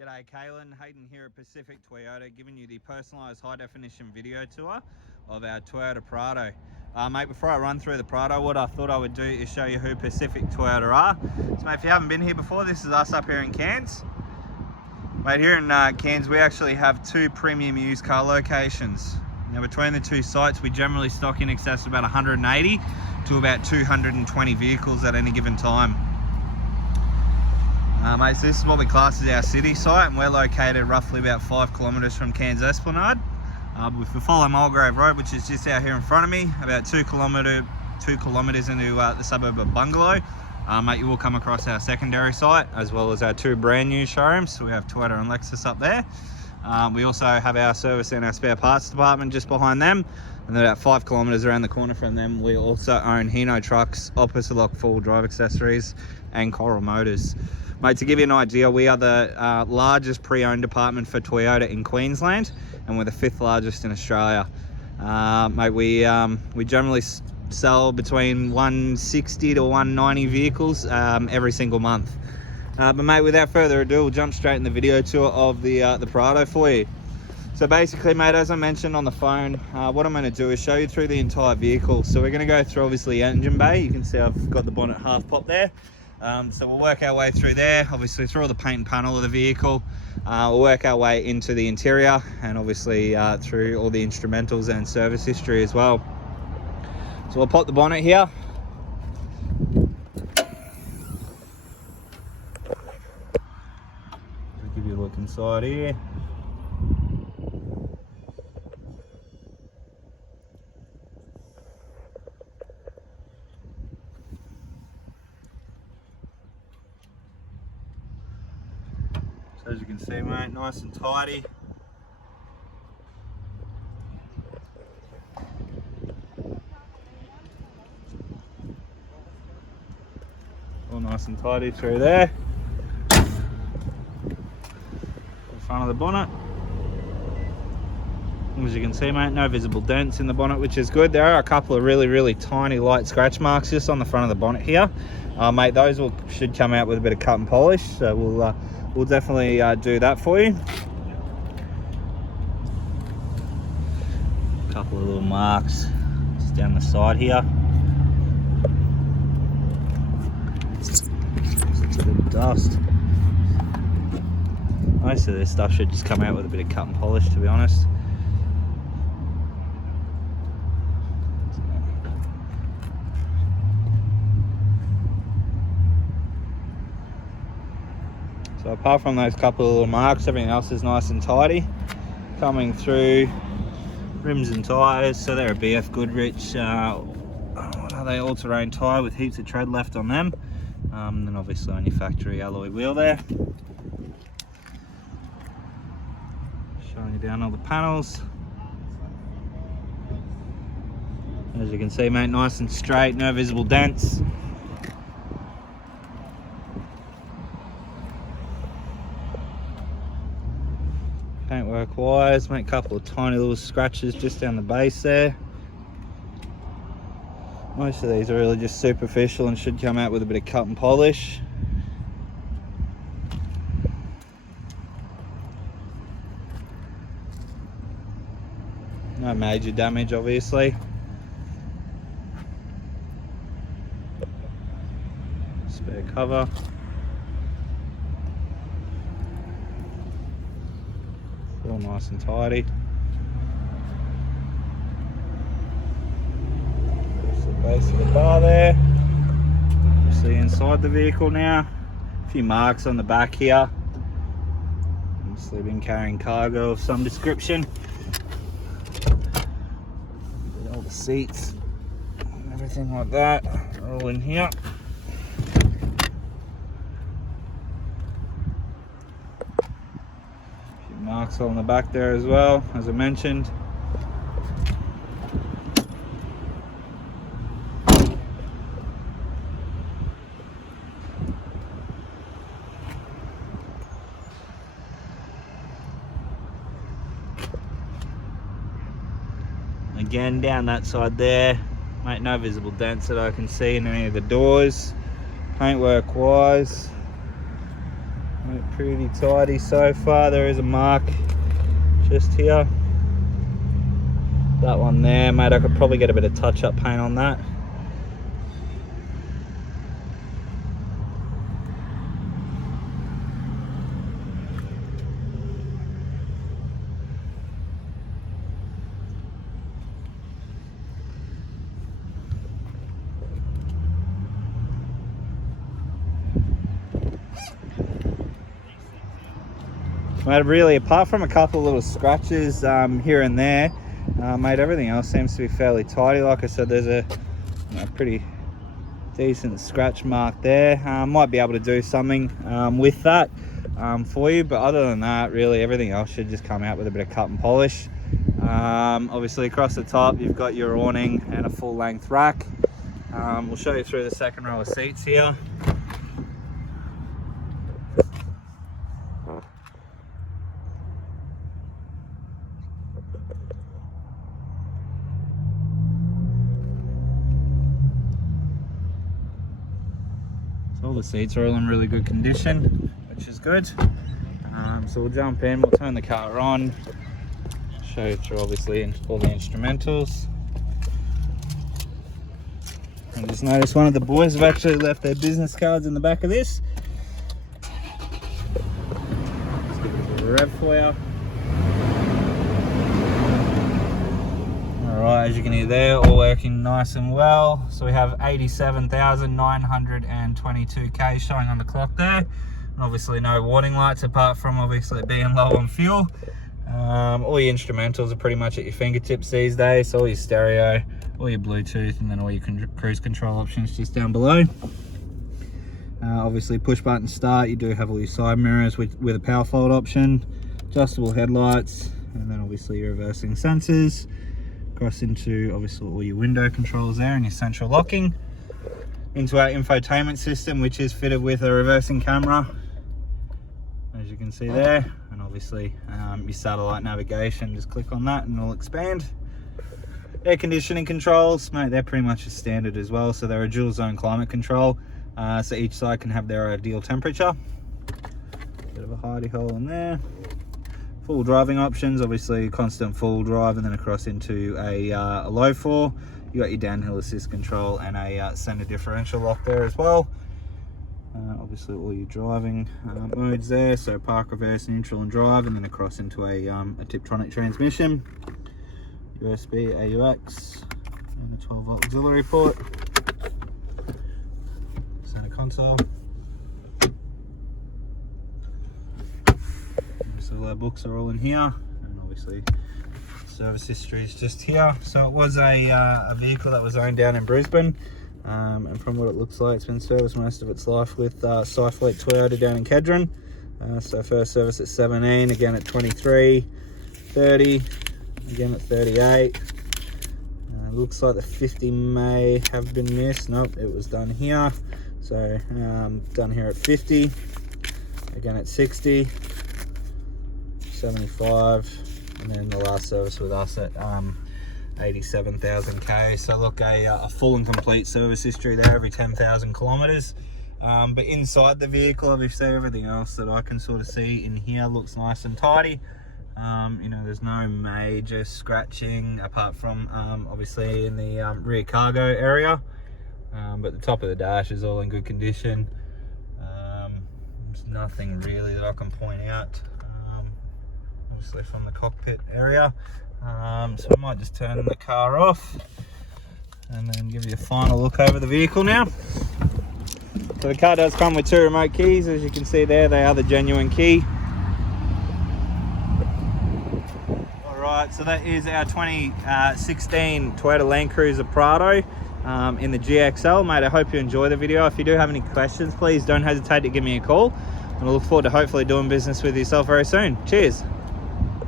G'day Kalan, Hayden here at Pacific Toyota, giving you the personalised high-definition video tour of our Toyota Prado. Mate, before I run through the Prado, what I thought I would do is show you who Pacific Toyota are. So mate, if you haven't been here before, this is us up here in Cairns. Mate, here in Cairns we actually have two premium used car locations. Now between the two sites we generally stock in excess of about 180 to about 220 vehicles at any given time. Mate, so this is what we class as our city site, and we're located roughly about 5 kilometres from Cairns Esplanade. If we follow Mulgrave Road, which is just out here in front of me, about 2 kilometres into the suburb of Bungalow, mate, you will come across our secondary site, as well as our two brand new showrooms. So we have Toyota and Lexus up there. We also have our service and our spare parts department just behind them, and then about 5 kilometres around the corner from them, we also own Hino Trucks, Opposite Lock Full Drive Accessories, and Coral Motors. Mate, to give you an idea, we are the largest pre-owned department for Toyota in Queensland, and we're the 5th largest in Australia. Mate, we generally sell between 160 to 190 vehicles every single month. But mate, without further ado, we'll jump straight in the video tour of the Prado for you. So basically, mate, as I mentioned on the phone, what I'm going to do is show you through the entire vehicle. So we're going to go through obviously engine bay. You can see I've got the bonnet half popped there. So we'll work our way through there, obviously through all the paint and panel of the vehicle. We'll work our way into the interior, and obviously through all the instrumentals and service history as well. So we'll pop the bonnet here. I'll give you a look inside here. As you can see, mate, nice and tidy. All nice and tidy through there. The front of the bonnet. As you can see, mate, no visible dents in the bonnet, which is good. There are a couple of really tiny light scratch marks just on the front of the bonnet here. Mate, those should come out with a bit of cut and polish, so we'll definitely do that for you. A couple of little marks just down the side here. Just a bit of dust. Most of this stuff should just come out with a bit of cut and polish, to be honest. So apart from those couple of little marks, everything else is nice and tidy. Coming through, rims and tyres, so they're a BF Goodrich, what are they, all-terrain tyre with heaps of tread left on them. Then obviously on your factory alloy wheel there. Showing you down all the panels. As you can see, mate, nice and straight, no visible dents. Paintwork wise, make a couple of tiny little scratches just down the base there. Most of these are really just superficial and should come out with a bit of cut and polish. No major damage, obviously. Spare cover. All nice and tidy. That's the base of the bar there. You see inside the vehicle now. A few marks on the back here. Obviously been carrying cargo of some description. All the seats and everything like that are all in here. Marks on the back there as well, as I mentioned. Again, down that side there, mate, no visible dents that I can see in any of the doors. Paintwork wise, Pretty tidy so far. There is a mark just here. That one there, mate, I could probably get a bit of touch-up paint on that. Mate, really, apart from a couple of little scratches here and there, mate, everything else seems to be fairly tidy. Like I said, there's a pretty decent scratch mark there. Might be able to do something with that for you, but other than that, really, everything else should just come out with a bit of cut and polish. Obviously, across the top, you've got your awning and a full-length rack. We'll show you through the second row of seats here. All the seats are all in really good condition, which is good. So we'll jump in, we'll turn the car on, show you through obviously all the instrumentals. I just noticed one of the boys have actually left their business cards in the back of this. Let's give it a bit of a rev for you. Alright, as you can hear there, all working nice and well. So we have 87,922k showing on the clock there. And obviously no warning lights apart from obviously being low on fuel. All your instrumentals are pretty much at your fingertips these days. So all your stereo, all your Bluetooth, and then all your cruise control options just down below. Obviously push button start, you do have all your side mirrors with a power fold option, adjustable headlights, and then obviously your reversing sensors. Across into obviously all your window controls there and your central locking. Into our infotainment system, which is fitted with a reversing camera, as you can see there. And obviously your satellite navigation, just click on that and it'll expand. Air conditioning controls, mate, they're pretty much as standard as well. So they're a dual zone climate control. So each side can have their ideal temperature. Bit of a hidey hole in there. Full driving options, obviously constant full drive, and then across into a low four. You got your downhill assist control and a center differential lock there as well. Obviously all your driving modes there, so park, reverse, neutral and drive, and then across into a Tiptronic transmission. USB, AUX, and a 12-volt auxiliary port. Center console. So our books are all in here, and obviously service history is just here. So it was a vehicle that was owned down in Brisbane, and from what it looks like, it's been serviced most of its life with Cyfleet Toyota down in Kedron. So first service at 17, again at 23, 30, again at 38. Looks like the 50 may have been missed. Nope, it was done here. So done here at 50, again at 60. 75, and then the last service with us at 87,000k. So look, a full and complete service history there every 10,000 kilometers. But inside the vehicle, obviously everything else that I can sort of see in here looks nice and tidy. You know, there's no major scratching apart from obviously in the rear cargo area, but the top of the dash is all in good condition. There's nothing really that I can point out obviously from the cockpit area. So I might just turn the car off and then give you a final look over the vehicle now. So the car does come with 2 remote keys, as you can see there. They are the genuine key. Alright, so that is our 2016 Toyota Land Cruiser Prado in the GXL. Mate, I hope you enjoy the video. If you do have any questions, please don't hesitate to give me a call, and I look forward to hopefully doing business with yourself very soon. Cheers.